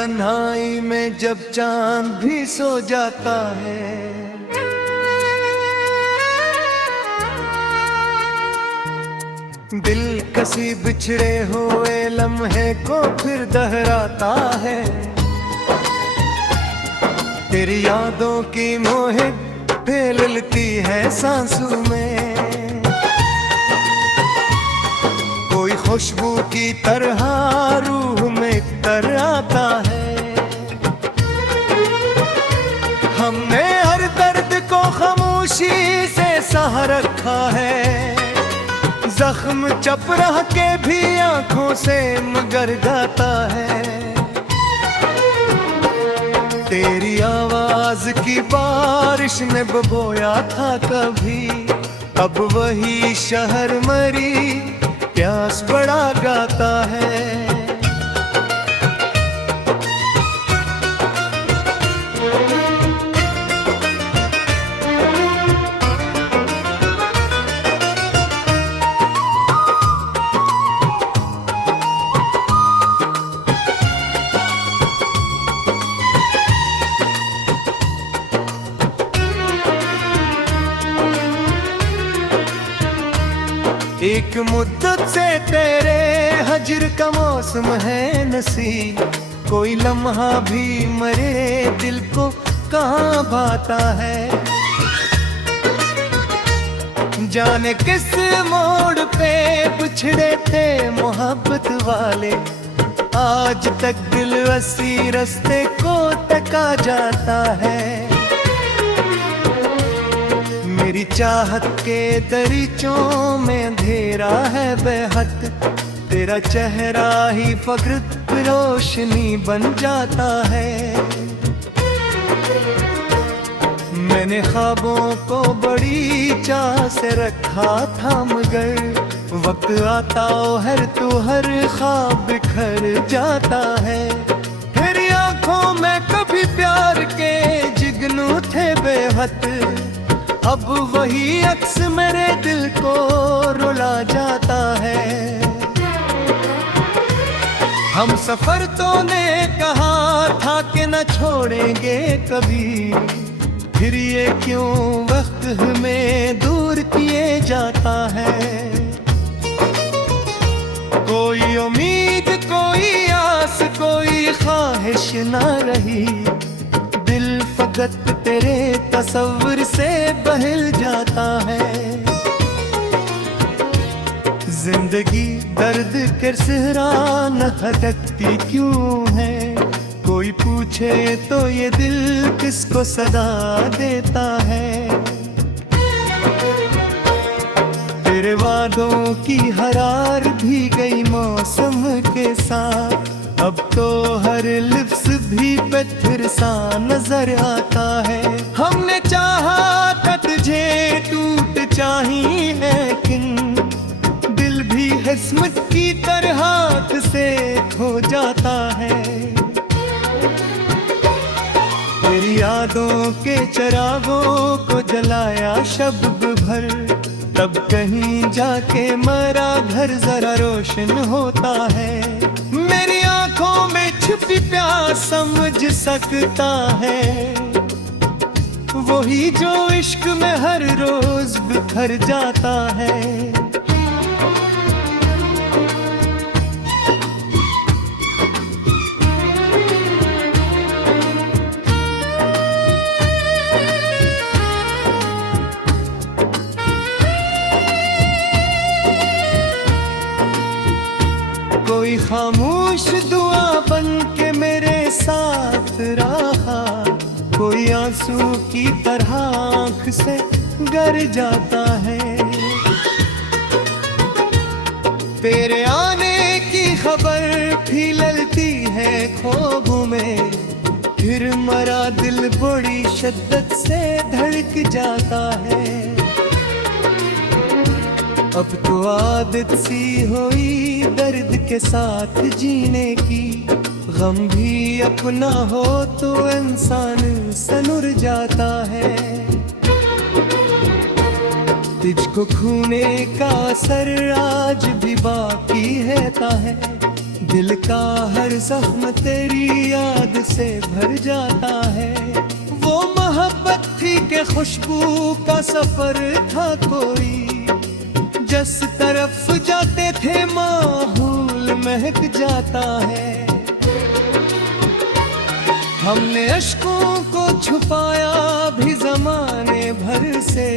तन्हाई में जब चांद भी सो जाता है, दिल कसी बिछड़े हुए लम्हे को फिर दोहराता है। तेरी यादों की मोहे फैलती है सांसों में, कोई खुशबू की तरह रूह में तर आता है। हमने हर दर्द को खामोशी से सह रखा है, जख्म चप रह के भी आंखों से मगर गाता है। तेरी आवाज की बारिश ने बबोया था कभी, अब वही शहर मरी प्यास बड़ा गाता है। एक मुद्दत से तेरे हजर का मौसम है नसी, कोई लम्हा भी मरे दिल को कहाँ भाता है। जाने किस मोड़ पे बिछड़े थे मोहब्बत वाले, आज तक दिल उसी रास्ते को तका जाता है। मेरी चाहत के दरीचों में अंधेरा है बेहद, तेरा चेहरा ही फख्र रोशनी बन जाता है। मैंने ख्वाबों को बड़ी चाह से रखा था, मगर वक्त आता हर तू हर ख्वाब बिखर जाता है। तेरी आंखों में कभी प्यार के जिगनू थे बेहद, अब वही अक्स मेरे दिल को रुला जाता है। हम सफर तो ने कहा था कि न छोड़ेंगे कभी, फिर ये क्यों वक्त हमें दूर किए जाता है। कोई उम्मीद कोई आस कोई ख्वाहिश न रही, दिल फकत तेरे तस्वीर से बहल जाता है। जिंदगी दर्द के सहरा न हटकती क्यों है, कोई पूछे तो ये दिल किसको सदा देता है। तेरे वादों की हरार भी गई मौसम के साथ, अब तो हर लिफ्स भी पत्थर सा नजर आता है। हमने चाहा था तुझे टूट चाहिए, लेकिन दिल भी किस्मत की तरह हाथ से खो जाता है। तेरी यादों के चिरागों को जलाया शब भर, तब कहीं जाके मरा घर जरा रोशन होता है। मेरी आंखों में छुपी प्यास समझ सकता है, वही जो इश्क में हर रोज बिखर जाता है। कोई खामोश दुआ बन के मेरे साथ रहा, कोई आंसू की तरह आँख से गर जाता है। तेरे आने की खबर फैलती है ख्वाबों में, फिर मरा दिल बड़ी शिद्दत से धड़क जाता है। अब तो आदत सी हुई दर्द के साथ जीने की, गम भी अपना हो तो इंसान सनुर जाता है। तुझको खूने का असर आज भी बाकी है, दिल का हर जख्म तेरी याद से भर जाता है। वो मोहब्बत थी कि खुशबू का सफर था कोई, जिस तरफ जाते थे माहौल महक जाता है। हमने अश्कों को छुपाया भी जमाने भर से,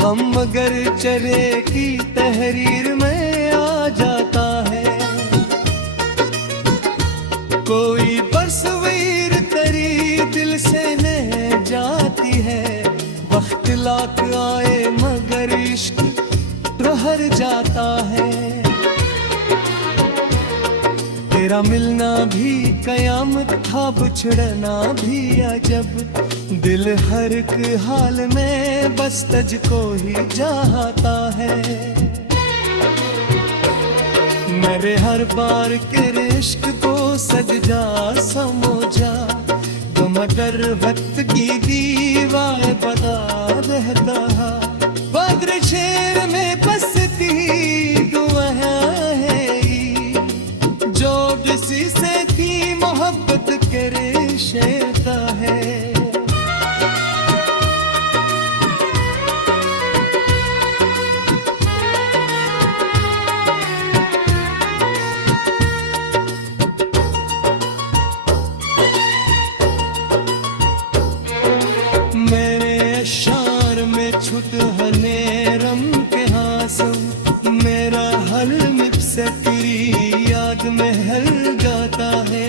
गम मगर चले की तहरीर में आ जाता है। कोई तस्वीर तेरी दिल से नहीं जाती है, वक्त लाख आए मगर इश्क रहर जाता है। तेरा मिलना भी कयामत था, बिछड़ना भी अजब, दिल हर एक हाल में बस तुझको ही चाहता है। मेरे हर बार के इश्क को सजदा समझा, तो मगर वक्त की दीवार बता रहता। बद्र शेर में बसती दुआ है, जो किसी से की मोहब्बत के रेशे का है। छुट हने रम के हासम, मेरा हल मिप से तेरी याद में हल जाता है।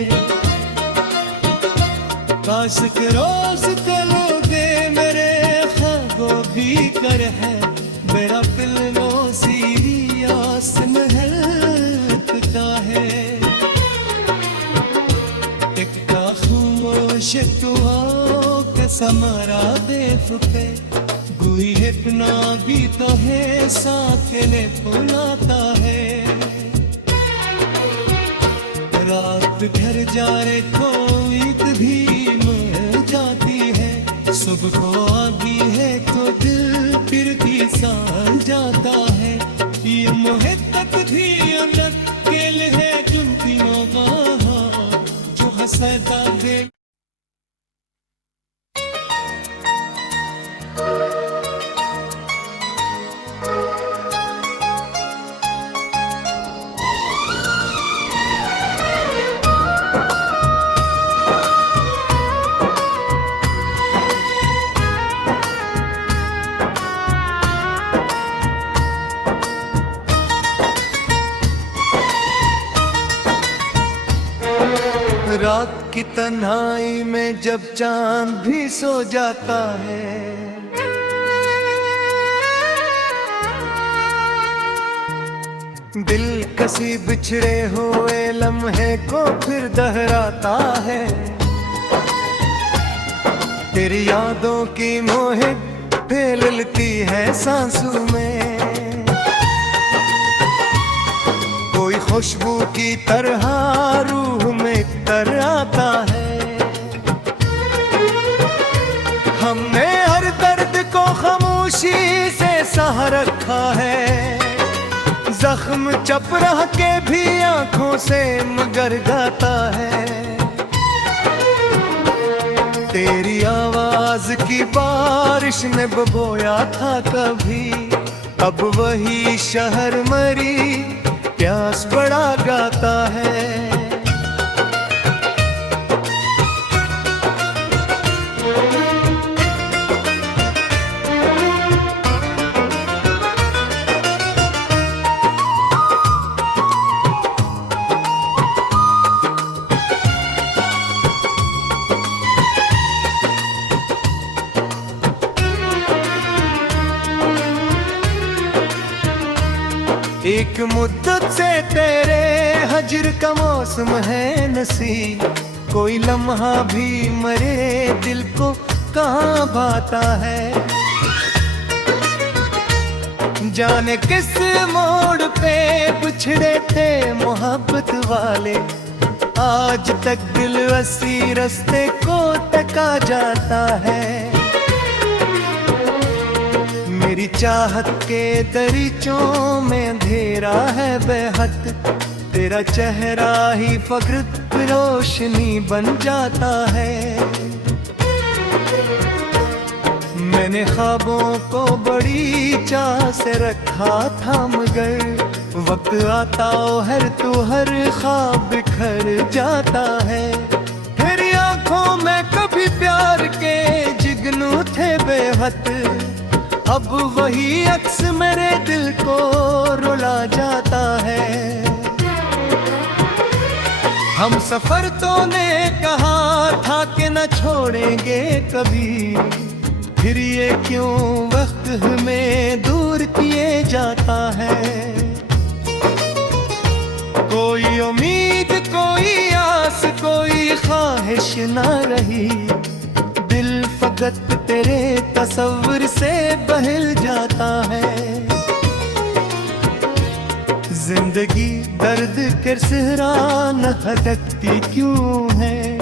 काश के रोज चलो दे मेरे ख्वाबों भी कर है, मेरा फिल्मों सी आस महलता है। एक खामोश दुआओं के समारा बेफुके, कोई इतना भी तो है साथ ने बुलाता है। रात घर जा रे कोई भी मिल जाती है, सुबह को आगी है तो दिल फिर भी सान जाता है। ये मोहब्बत भी अंदर केल है चुनतियों का, जो हंसता दे। रात की तन्हाई में जब चांद भी सो जाता है, दिल कसी बिछड़े हुए लम्हे को फिर दोहराता है। तेरी यादों की मोहित फैलती है सांसों में, कोई खुशबू की तरह रूह में तर आता है। हमने हर दर्द को खामोशी से सहा रखा है, जख्म चप रह के भी आंखों से मगर गाता है। तेरी आवाज की बारिश ने बबोया था कभी, अब वही शहर मरी प्यास बड़ा गाता है। एक मुद्दत से तेरे हजर का मौसम है नसी, कोई लम्हा भी मरे दिल को कहाँ भाता है। जाने किस मोड़ पे बिछड़े थे मोहब्बत वाले, आज तक दिल उसी रास्ते को टका जाता है। मेरी चाहत के दरीचों में अंधेरा है बेहद, तेरा चेहरा ही फक्र पे रोशनी बन जाता है। मैंने ख्वाबों को बड़ी चाह से रखा था, मगर वक्त आता हर तू हर ख्वाब बिखर जाता है। तेरी आंखों में कभी प्यार के जिगनू थे बेहद, अब वही अक्स मेरे दिल को रुला जाता है। हम सफर तो ने कहा था कि न छोड़ेंगे कभी, फिर ये क्यों वक्त हमें दूर किए जाता है। कोई उम्मीद कोई आस कोई ख्वाहिश ना रही, दिल फकत तेरे तस्वीर से बहल जाता है। जिंदगी दर्द के सहरा न हटकती क्यों है,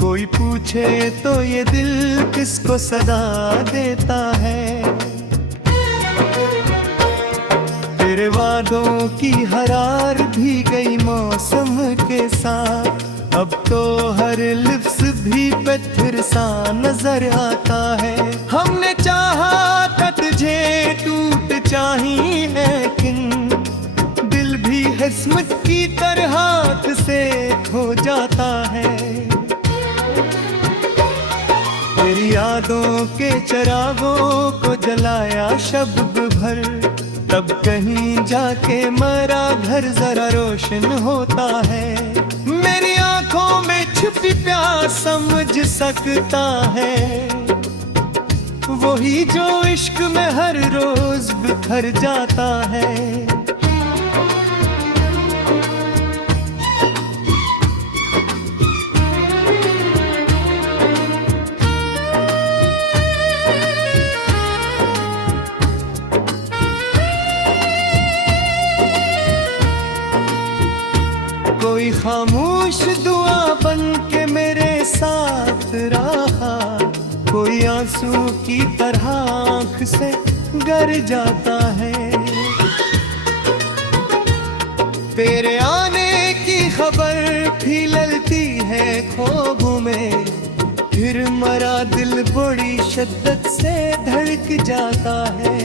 कोई पूछे तो ये दिल किसको सदा देता है। तेरे वादों की हरार भी गई मौसम के साथ, अब तो हर लिफ्स भी पत्थर सा नजर आता है। हमने चाहा था तुझे टूट चाहिए, लेकिन दिल भी किस्मत की तरह हाथ से खो जाता है। तेरी यादों के चिरागों को जलाया शब भर, तब कहीं जाके मेरा घर जरा रोशन होता है। मेरी आंखों में छुपी प्यास समझ सकता है, वही जो इश्क में हर रोज बिखर जाता है। कोई खामोश दुआ बन के मेरे साथ रहा, कोई आंसू की तरह आंख से गर जाता है। तेरे आने की खबर फैलती है ख्वाबों में, फिर मरा दिल बड़ी शिद्दत से धड़क जाता है।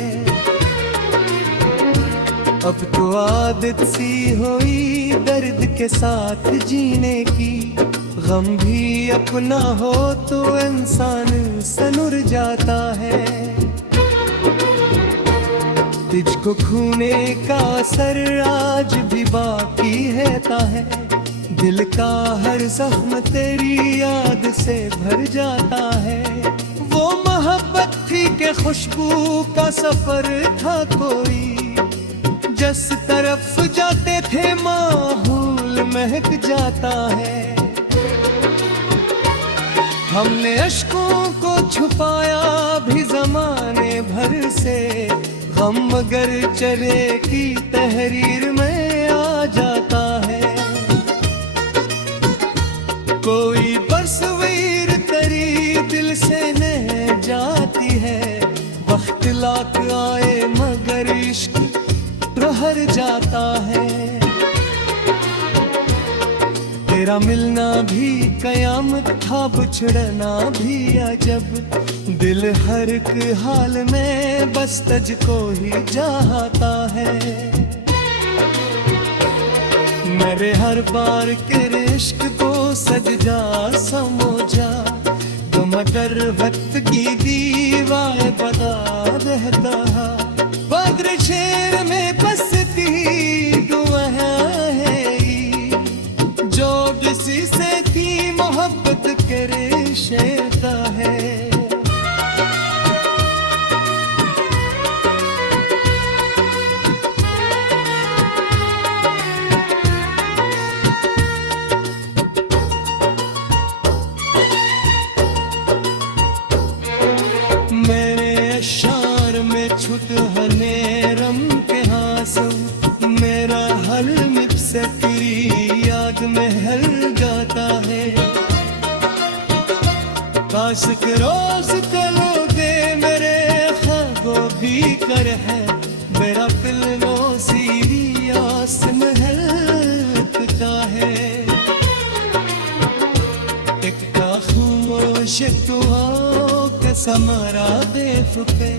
अब तो आदत सी हुई दर्द के साथ जीने की, गम भी अपना हो तो इंसान सनुर जाता है। तुझको खूने का असर आज भी बाकी रहता है, दिल का हर जख्म तेरी याद से भर जाता है। वो मोहब्बत थी कि खुशबू का सफर था कोई, जिस तरफ जाते थे माहौल महक जाता है। हमने अश्कों को छुपाया भी जमाने भर से, गम मगर चले की तहरीर में आ जाता है। कोई तस्वीर तेरी दिल से न जाती है, वक्त लाक आए मगर इश्क हर जाता है। तेरा मिलना भी कयामत था, बिछड़ना भी अजब, दिल हर एक हाल में बस तुझको ही चाहता है। मेरे हर बार के इश्क को सजदा समझा, तो मगर वक्त की दीवार बता रहता है। बद्र शेर में बसती दुआ है, जो किसी से की मोहब्बत करे शेरता है। मेरे अशार में छुट हने रम के हासम, मेरा हल मिप से तेरी याद में हल जाता है। काश के रोज चलो दे मेरे ख्वाबों भी कर है, मेरा फिल्मों सीरी आस महल दुआओं के समारा बेफुके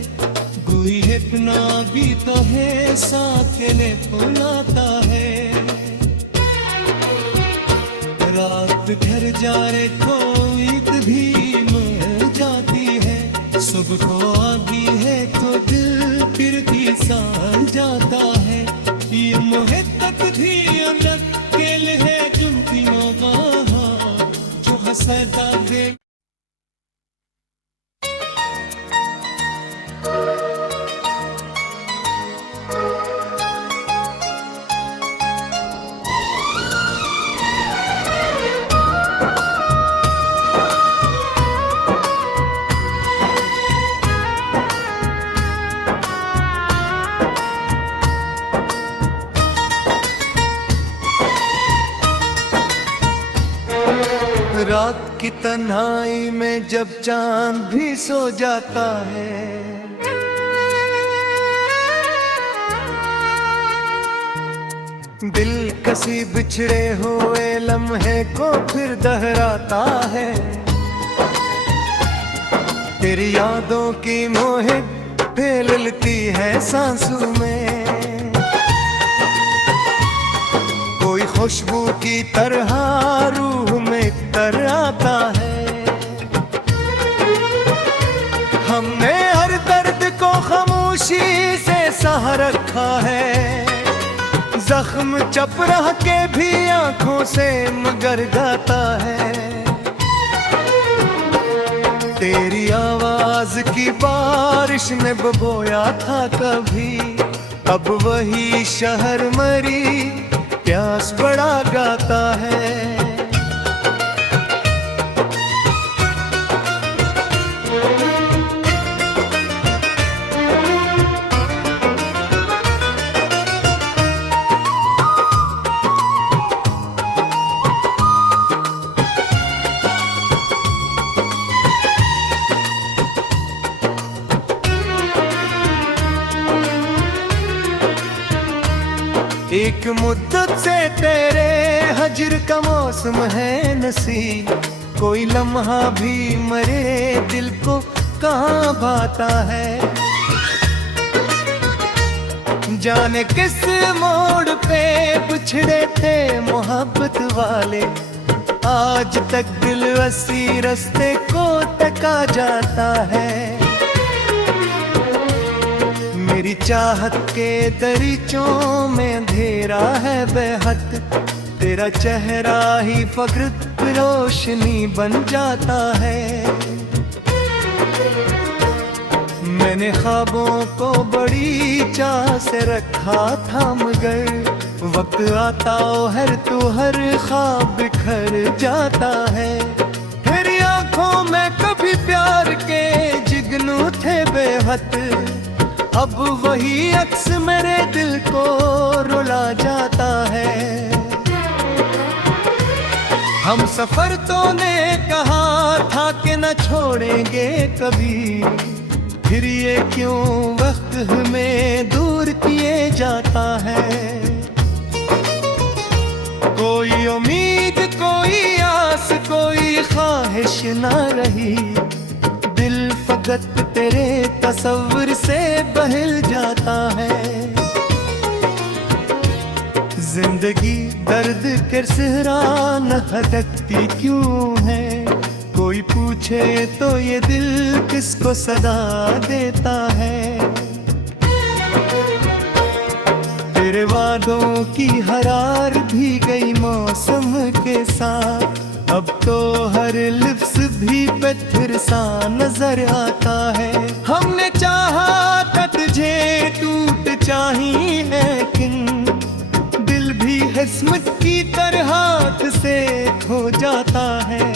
कोई इतना भी तो है साथ ने बुलाता है। रात घर जा रे तो ईद भी मिल जाती है। सुबह आती है तो दिल फिर भी सान जाता है। ये मोहब्बत भी अंदर केल है चुनतियों वहाँ जो हंसता दे। रात की तन्हाई में जब चांद भी सो जाता है, दिल कसी बिछड़े हुए लम्हे को फिर दोहराता है। तेरी यादों की मोहित फैलती है सांसों में, कोई खुशबू की तरह रूह में तर आता है। हमने हर दर्द को खामोशी से सह रखा है, जख्म चप रह के भी आंखों से मगर गाता है। तेरी आवाज की बारिश ने बबोया था कभी, अब वही शहर मरी प्यास बड़ा गाता है। एक मुद्दत से तेरे हजर का मौसम है नसी, कोई लम्हा भी मरे दिल को कहाँ भाता है। जाने किस मोड़ पे बिछड़े थे मोहब्बत वाले, आज तक दिल उसी रास्ते को तका जाता है। मेरी चाहत के दरीचों में अंधेरा है बेहद, तेरा चेहरा ही फख्र रोशनी बन जाता है। मैंने ख्वाबों को बड़ी चाह से रखा था, मगर वक्त आता हर तू हर ख्वाब बिखर जाता है। तेरी आंखों में कभी प्यार के जिगनू थे बेहद, अब वही अक्स मेरे दिल को रुला जाता है। हम सफर तो ने कहा था कि न छोड़ेंगे कभी, फिर ये क्यों वक्त हमें दूर किए जाता है। कोई उम्मीद कोई आस कोई ख्वाहिश ना रही, दिल फकत तेरे तस्वीर से बहल जाता है। जिंदगी दर्द के सहरा न हटकती क्यों है, कोई पूछे तो ये दिल किसको सदा देता है। तेरे वादों की हरार भी गई मौसम के साथ, अब तो हर लिफ्स भी पत्थर सा नजर आता है। हमने चाहा था तुझे टूट चाहिए, लेकिन दिल भी किस्मत की तरह हाथ से खो जाता है।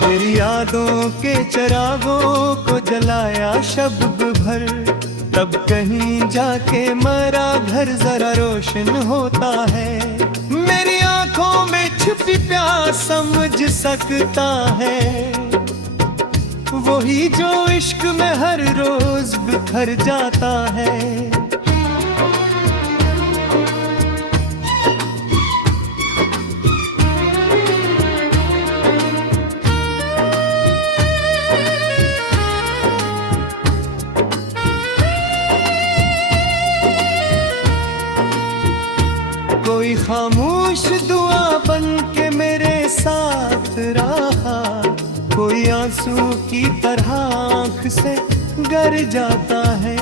तेरी यादों के चिरागों को जलाया शब भर, तब कहीं जाके मरा घर जरा रोशन होता है। मेरी आंखों में छुपी प्यास समझ सकता है, वही जो इश्क में हर रोज बिखर जाता है। रहा, कोई आंसू की तरह आंख से गर जाता है।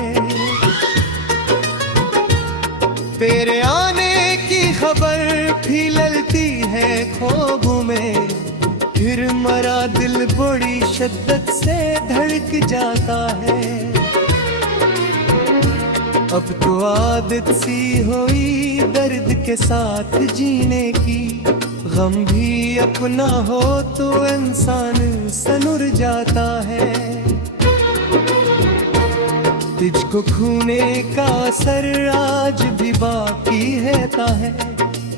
तेरे आने की खबर फैलती है ख्वाबों में, फिर मरा दिल बड़ी शिद्दत से धड़क जाता है। अब तो आदत सी हुई दर्द के साथ जीने की, गम भी अपना हो तो इंसान सनुर जाता है। तुझको खूने का असर आज भी बाकी रहता है,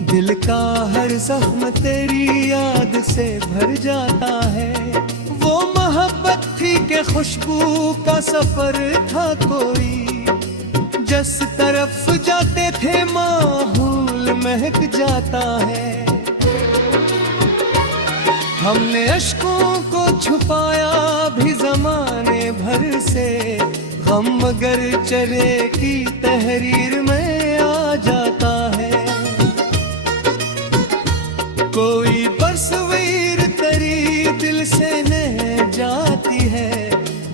दिल का हर जख्म तेरी याद से भर जाता है। वो मोहब्बत थी कि खुशबू का सफर था कोई, जिस तरफ जाते थे माहौल महक जाता है। हमने अश्कों को छुपाया भी जमाने भर से, गम मगर चले की तहरीर में आ जाता है। कोई तस्वीर तेरी दिल से नहीं जाती है,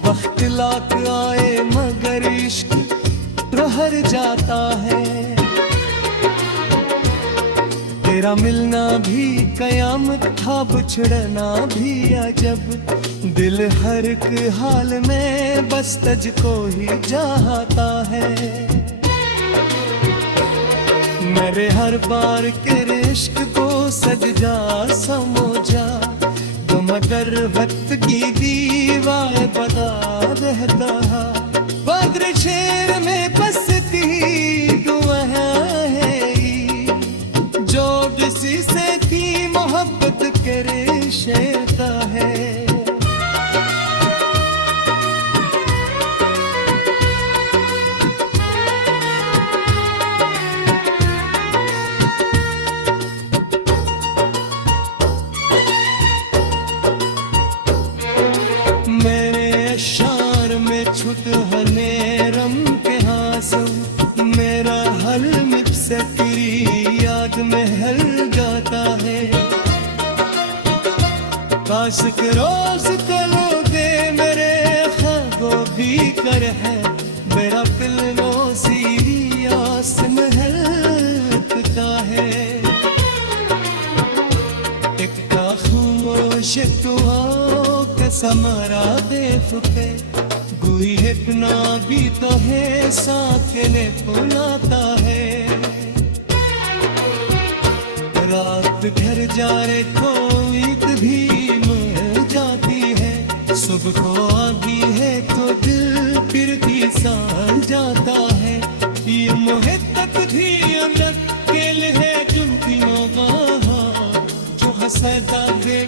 वक्त लाक आए मगर इश्क रहर जाता है। तेरा मिलना भी कयामत था, बिछड़ना भी अजब, दिल हर एक हाल में बस तुझको ही चाहता है। मेरे हर बार के इश्क को सजदा समझा, तो मगर वक्त की दीवार बता रहता। बद्र शेर में बसती दुआ है, जो किसी से की मोहब्बत करे शेरता है। छुट हने रम के हासो, मेरा हल मिट से तेरी याद में हल जाता है। काश के रोज चलो दे मेरे ख्वाबों भी कर है, मेरा फिल्मों सी आस महलता है। एक खामोश दुआओं का समारा बेफुके, कोई इतना भी तो है साथ ने बुलाता है। रात घर जा रे कोई भी मिल जाती है, सुबह को आती है तो दिल फिर भी साल जाता है। ये मोहब्बत भी अंदर के लिए चुनती होगा, जो हंसता दे